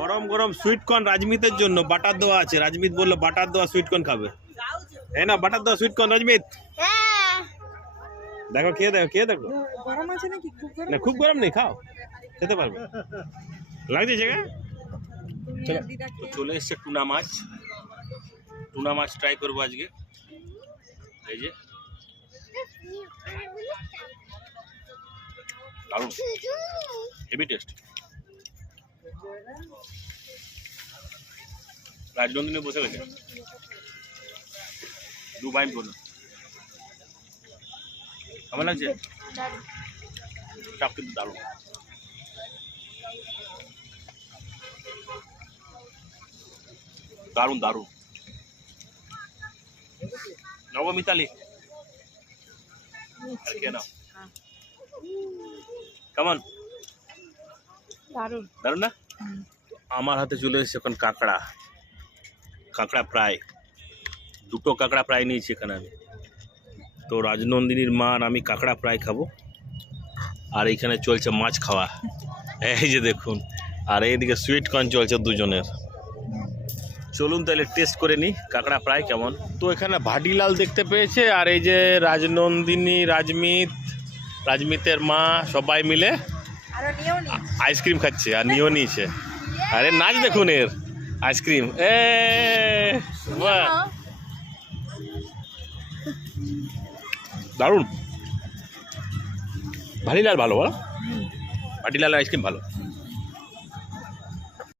গরম গরম sweet corn রাজমিতের জন্য বাটার দেওয়া আছে। রাজমিত বললো বাটার দেওয়া সুইট কর্ন খাবে। এই না বাটার দেওয়া সুইট কর্ন রাজমিত। দেখো খেয়ে দেখো, খেয়ে দেখো। গরম আছে নাকি? না খুব গরম নেই, খাও, খেতে পারবে। লাগছে জায়গা। চলে এসছে টুনা মাছ। টুনা মাছ ট্রাই করবো আজকে। এই যে দারুণ, হেভি টেস্ট। রাজনন্দিনী বসে গেছে দুবাই বলো, কেমন লাগছে? সব কিন্তু দারুণ। দারুণ দারুণ। নবমিতালি কেমন? দারুণ দারুণ না? আমার হাতে চলে এসেছে এখন কাঁকড়া। কাঁকড়া ফ্রাই, দুটো কাঁকড়া ফ্রাই নিয়েছি এখানে আমি। তো রাজনন্দিনীর মা আর আমি কাঁকড়া ফ্রাই খাবো, আর এইখানে চলছে মাছ খাওয়া। এই যে দেখুন, আর এইদিকে সুইট কর্ন চলছে দুজনের। চলুন তাহলে টেস্ট করে নিই কাঁকড়া ফ্রাই কেমন। তো এখানে ভাডিলাল দেখতে পেয়েছে, আর এই যে রাজনন্দিনী, রাজমিতের মা সবাই মিলে আইসক্রিম খাচ্ছে, আর নিয়েও নিয়েছে। আরে নাচ দেখুন এর, আইসক্রিম। দারুণ। ভাডিলাল ভালো বলো, ভাডিলাল আইসক্রিম ভালো।